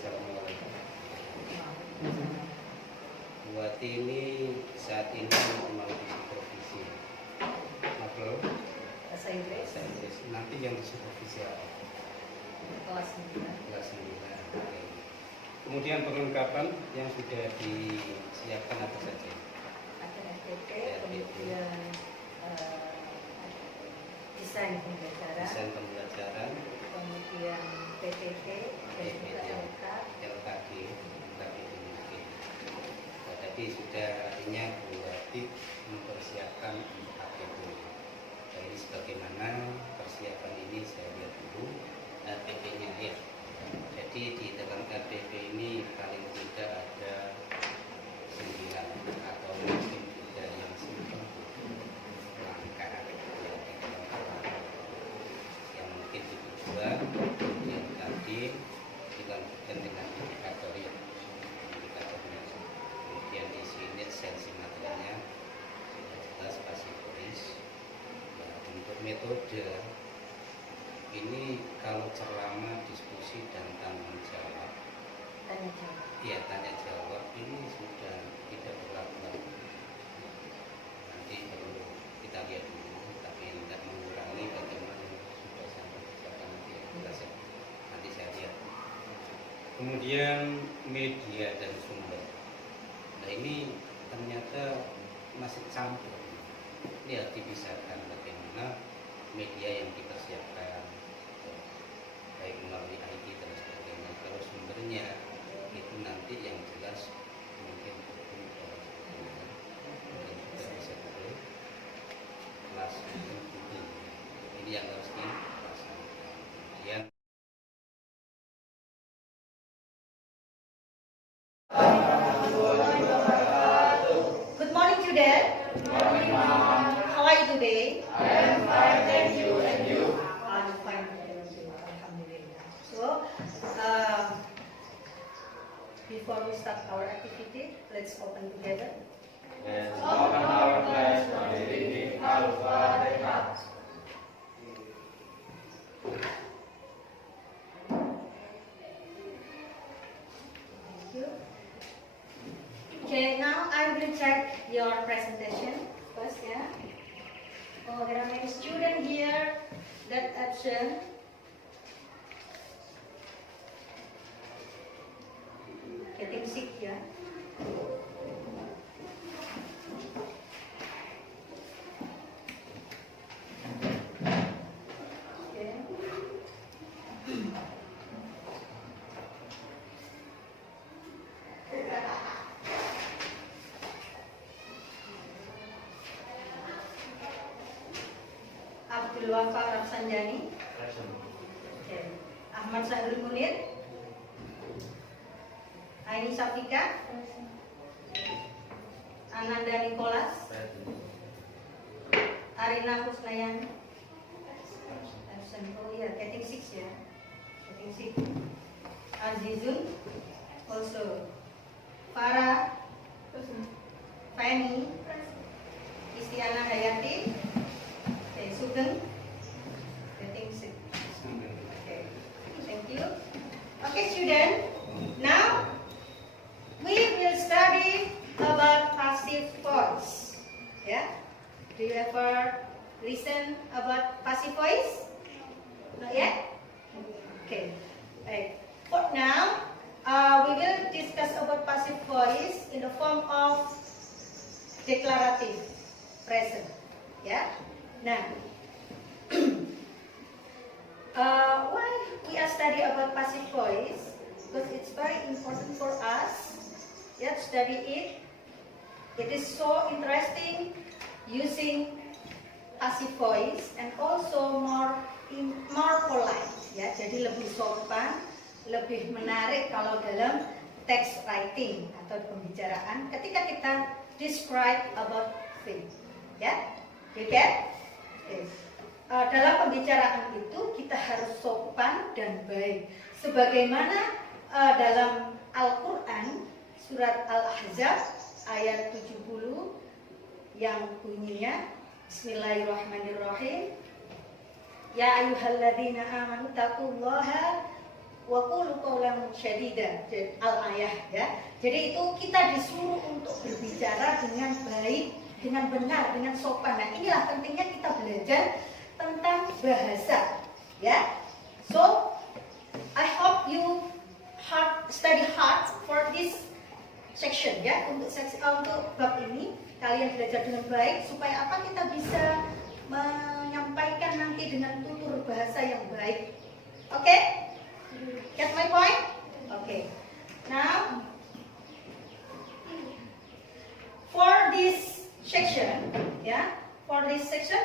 Assalamualaikum. Buat ini saat ini mau disupervisi ngobrol bahasa Inggris. Nanti yang disupervisi kelas 9. Kemudian perlengkapan yang sudah disiapkan apa saja? Ada FTP, kemudian desain pembelajaran, kemudian PPT, dan juga LKG. Tadi sudah artinya Bu Watik mempersiapkan KPP. Jadi sebagaimana persiapan ini saya lihat dulu KPP-nya ya. Jadi di dalam KPP ini paling tidak ada 9 atau mungkin juga yang 10 langkah yang mungkin dibuat, kemudian tadi dilanjutkan dengan indikatornya. Kemudian di sini esensi materinya sudah jelas pasti tulis. Untuk metode ini kalau ceramah, diskusi dan tanya jawab ini sudah tidak berlaku lagi. Nanti perlu kita lihat dulu, tapi tidak mengurangi bagaimana sudah sampai kepada nanti saya lihat. Kemudian media dan sumber. Nah ini ternyata masih campur. Ini harus dipisahkan bagaimana media yang kita siapkan, baik melalui IT dan sebagainya. Kalau sumbernya itu nanti yang jelas mungkin juga bisa dulu kelas ini yang harus dipasang. Kemudian Good morning, student. Good morning, Mom. How are you today? I am fine, thank you. And you? I'm fine, thank you. Alhamdulillah. So, before we start our activity, let's open together. Let's open our class for the reading Al-Fatihah. Thank you. Okay, now I will check your presentation first, yeah. Oh, there are many students here that absent. Getting sick, yeah. Okay. Abdul Wafa Rafsanjani. Okay. Ahmad Sahrul Munir. Aini Safika. Ananda Nicholas. Arina Kusnayani. Oh yeah, getting 6, yeah. Getting 6. Azizun. Also. Farah. Fanny. Istiana Hayati. Okay, Sugeng. Getting 6. Okay, thank you. Okay, student. Now we will study about passive voice. Yeah. Do you ever listen about passive voice? Not yet? Okay. Right. For now, we will discuss about passive voice in the form of declarative present. Yeah. Now, why we are studying about passive voice? Because it's very important for us. Yeah, to study it. It is so interesting using passive voice and also more polite. Ya, jadi lebih sopan, lebih menarik kalau dalam text writing atau pembicaraan ketika kita describe about things. Ya, you get? Okay. Dalam pembicaraan itu kita harus sopan dan baik. Sebagaimana dalam Al-Quran surat Al-Ahzab ayat 70 yang bunyinya Bismillahirrahmanirrahim. Ya ayyuhalladzina amanu taqullaha wa qulu qawlan syadida, al-ayah ya. Jadi itu kita disuruh untuk berbicara dengan baik, dengan benar, dengan sopan. Nah, inilah pentingnya kita belajar tentang bahasa ya. So I hope you study hard for this section ya, untuk untuk bab ini kalian belajar dengan baik supaya apa, kita bisa menyampaikan nanti dengan tutur bahasa yang baik. Oke? Get my point? Okay. Now for this section, yeah, for this section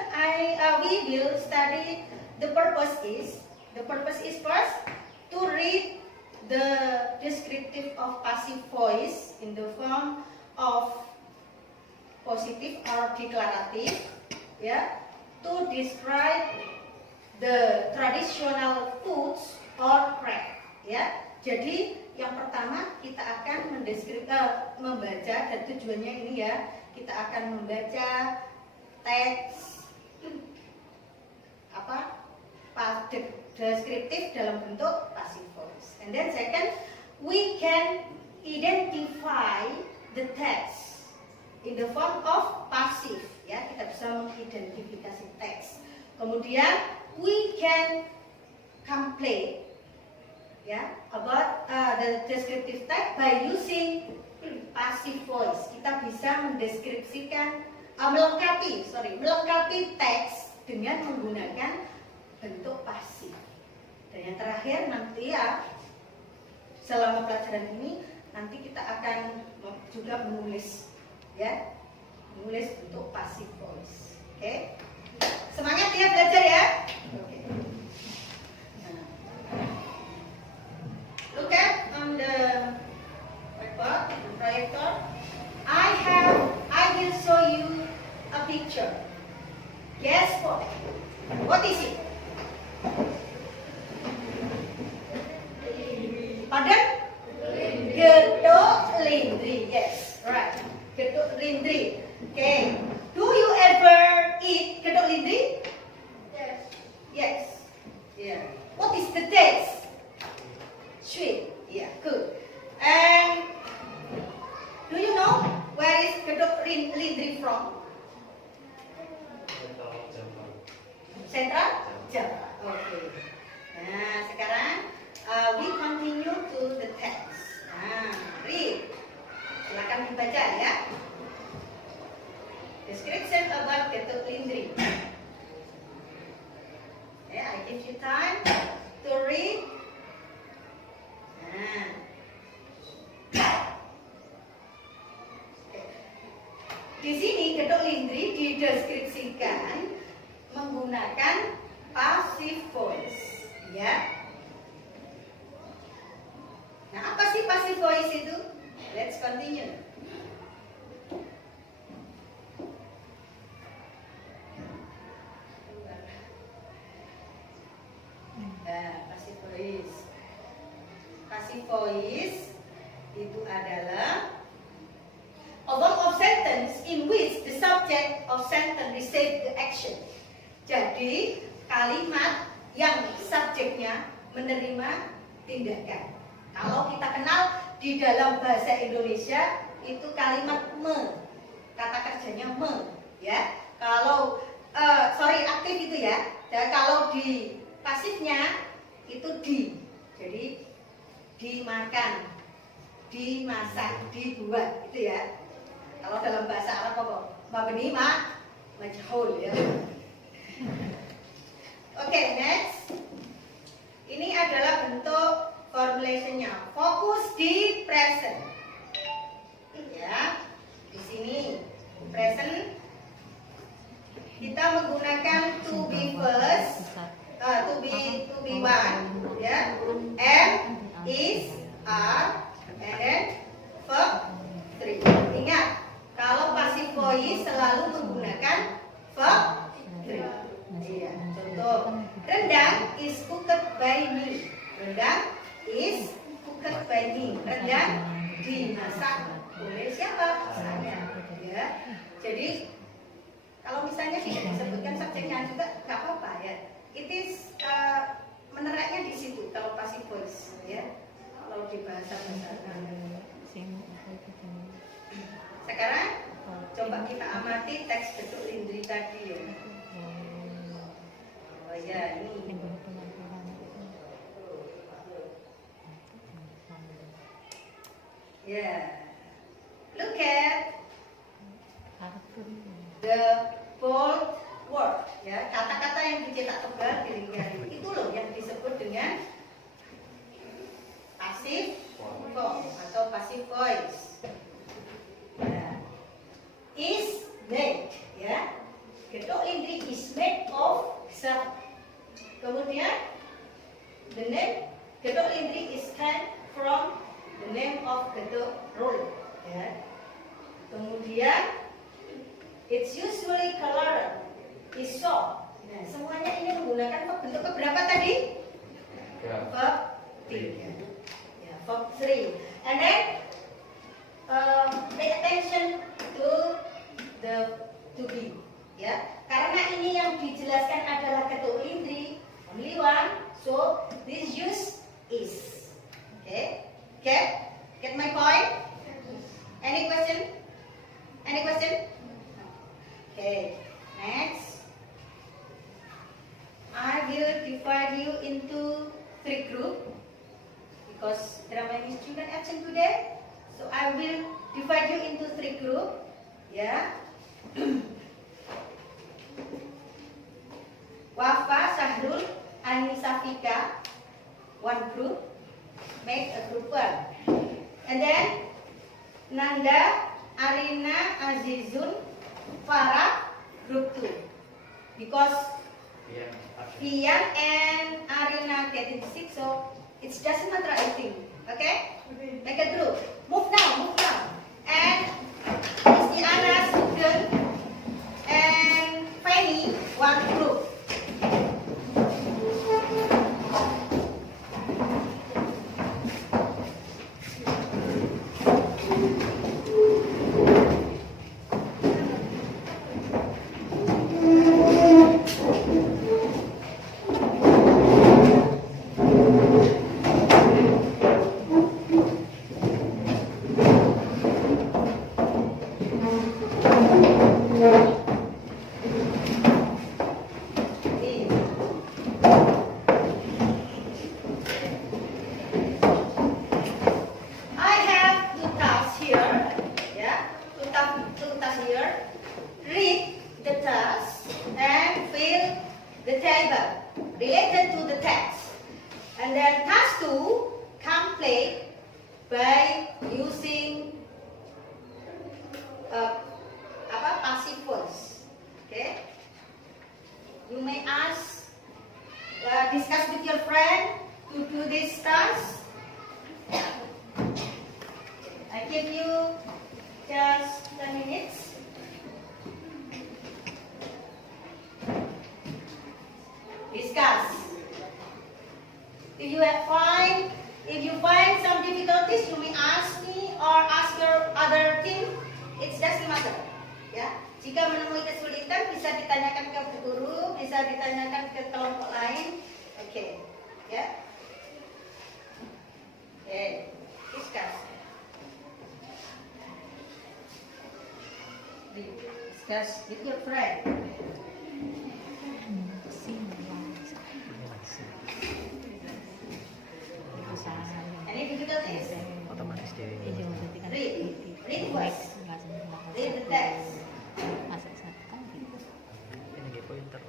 we will study the purpose is first to read the descriptive of passive voice in the form of positive or declarative, yeah, to describe the traditional foods or craft, ya. Jadi yang pertama kita akan membaca, dan tujuannya ini ya, kita akan membaca teks deskriptif dalam bentuk passive voice. And then second, we can identify the text in the form of passive, ya, kita bisa mengidentifikasi teks. Kemudian we can complain, ya, about the descriptive text by using passive voice. Kita bisa mendeskripsikan melengkapi teks dengan menggunakan bentuk pasif. Dan yang terakhir nanti ya, selama pelajaran ini nanti kita akan juga menulis, ya, menulis bentuk passive voice. Oke? Semangat ya belajar ya. Oke. Look at on the whiteboard, the projector. I will show you a picture. Guess what is it? Pardon? Gedok lindri. Yes, right. Gedok lindri. Okay. Do you ever eat gedok lindri? Yes. Yes. Yeah. What is the taste? Sweet. Yeah, good. And do you know where is gedok lindri from? Central Java. Okay. Nah, sekarang we continue to the text. Nah, read. Silakan dibaca ya. Description about gedok lindri. Okay, I give you time to read. Nah. Di sini gedok lindri dideskripsikan menggunakan passive voice, ya. Nah, apa sih passive voice itu? Let's continue. Nah, passive voice. Passive voice itu adalah a form of sentence in which the subject of sentence receives the action. Jadi kalimat yang subjeknya menerima tindakan. Kalau kita kenal di dalam bahasa Indonesia itu kalimat me, kata kerjanya me, ya. Kalau aktif itu ya. Dan kalau di pasifnya itu di. Jadi dimakan, dimasak, dibuat, itu ya. Kalau dalam bahasa Arab apa? Mabni majhul ya. Oke, next. Ini adalah bentuk formulationnya. Fokus di present. Ya, di sini present kita menggunakan to be first, to be one, ya. Am, is, are, and then verb 3. Ingat, kalau passive voice selalu menggunakan verb 3. Iya, contoh rendang is cooked by me. Rendang is cooked by me. Rendang dimasak oleh siapa? Saya. Ya. Jadi kalau misalnya tidak disebutkan subjeknya juga nggak apa-apa ya. It is meneraknya di situ kalau passive voice. kalau di bahasa-bahasakan. Sekarang coba kita amati teks Datuk Lindri tadi ya. Oh ya, ini. Ya. Look at the bold word, ya, kata-kata yang dicetak tebal di lingkaran itu loh yang disebut dengan passive form atau passive voice. Ya. Is made, ya. Datuk Lindri is made of self. Kemudian the name Datuk Lindri is taken from the name of Datuk Rul, ya. Kemudian it's usually colored is soft. Nah, semuanya ini menggunakan verb bentuk keberapa tadi? Verb 3. Ya, verb 3. And then pay attention to the to be. Ya, karena ini yang dijelaskan adalah Datuk Lindri, only one, so this use is. Okay? Get my point? Any question? Any question? Okay. Next, I will divide you into 3 groups because there are many students absent today. So I will divide you into 3 groups. Yeah. Wafa, Sahrul, Anissa, Fika, 1 group. Make a group 1. And then Nanda, Arina, Azizun, Farah, group 2. Because Fian and Arina getting sick, so it doesn't matter, I think. Okay? Make a group. Move now. And Istiana, Sugeng, and Fanny, 1 group. Discuss with your friend to do this task. I give you just 10 minutes. Discuss. If you find some difficulties, you may ask me or ask your other team. It doesn't matter. Ya. Jika menemui kesulitan, bisa ditanyakan ke guru, bisa ditanyakan ke kelompok lain. Oke, ya. Discuss. Discuss with your friend. Any difficulties? Otomatis dia Read first. Read the text. ini dia pointer.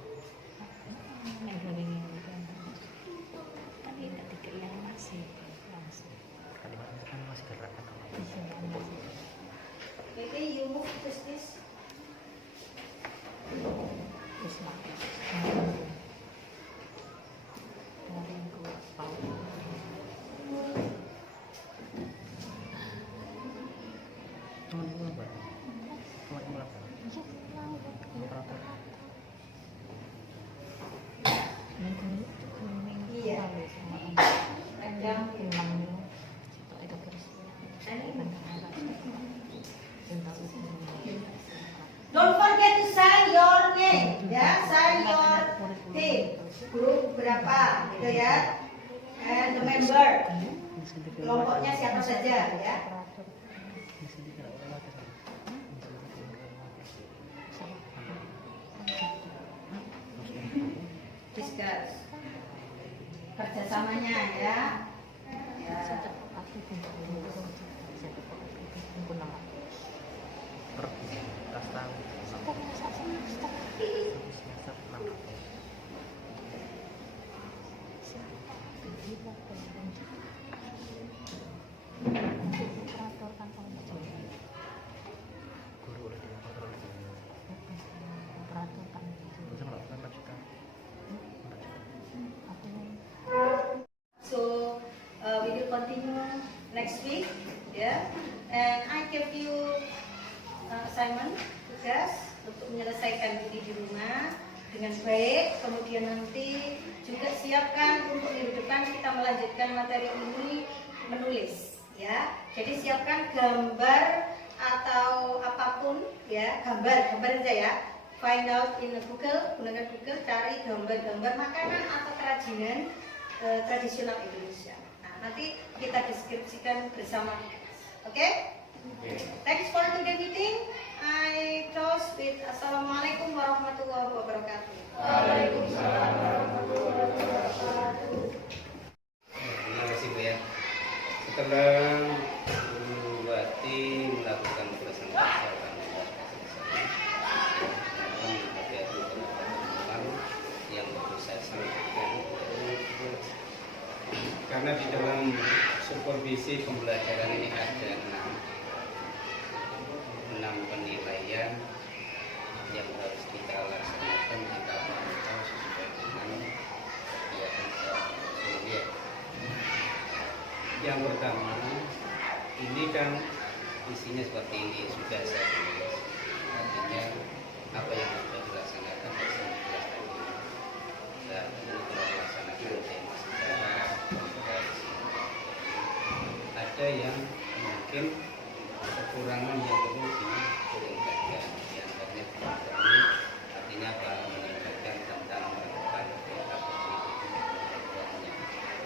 Kalimat kan masih gerak kan? Maybe you move just this. Iya. Rendang. Don't forget to sign your name, ya, sign your team, grup berapa, gitu ya, and the member. Kelompoknya siapa saja ya? Discuss kerjasamanya ya. Ya. So we will continue next week, ya. And I give you assignment, tugas untuk menyelesaikan ini di rumah dengan baik. Kemudian nanti juga siapkan untuk minggu depan kita melanjutkan materi ini menulis, ya. Jadi siapkan gambar atau apapun, ya, gambar aja ya. Find out in Google, gunakan Google, cari gambar-gambar makanan atau kerajinan tradisional Indonesia. Nah, nanti kita deskripsikan bersama. Oke? Thanks for today meeting. I close with Assalamualaikum warahmatullahi wabarakatuh. Waalaikumsalam warahmatullahi wabarakatuh. Terima kasih Bu ya. Setelah Bu Wati melakukan presentasi yang baru saya sampaikan, karena di dalam supervisi pembelajaran ini ada 6 penilaian yang harus kita laksanakan kita pantau sesuai dengan kegiatan kuliah. Yang pertama, ini kan isinya seperti ini, sudah saya tulis. Artinya apa yang sudah dilaksanakan harus dijelaskan ini. Dan untuk melaksanakan tema sejarah, ada yang mungkin kekurangan yang perlu ditingkatkan. Di antaranya ini artinya apa? Meningkatkan tentang melakukan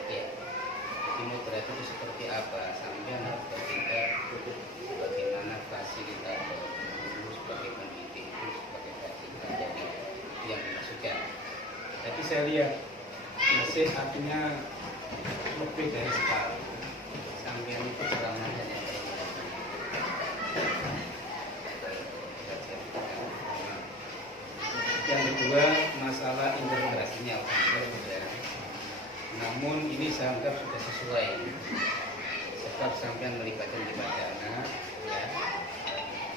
ya. Jadi moderat itu seperti apa? Sampai harus bertindak bagaimana fasilitator, sebagai pendidik itu sebagai fasilitator jadi yang dimaksudkan. Tapi saya lihat masih artinya lebih dari sekali. Sampai itu selama hanya yang kedua, masalah integrasinya alhamdulillah. Namun ini saya anggap sudah sesuai. Sebab sampai melibatkan di Bacana, ya.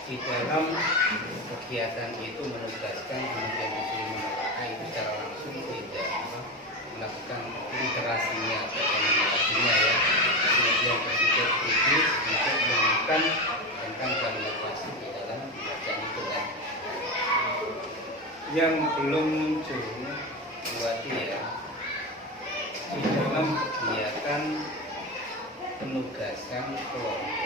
Di dalam kegiatan itu menugaskan kemudian menelaah itu secara langsung tidak melakukan literasinya atau komunikasinya ya. Kemudian berpikir kritis untuk menemukan tentang inovasi di dalam bacaan itu kan. Yang belum muncul buat dia di dalam kegiatan penugasan kelompok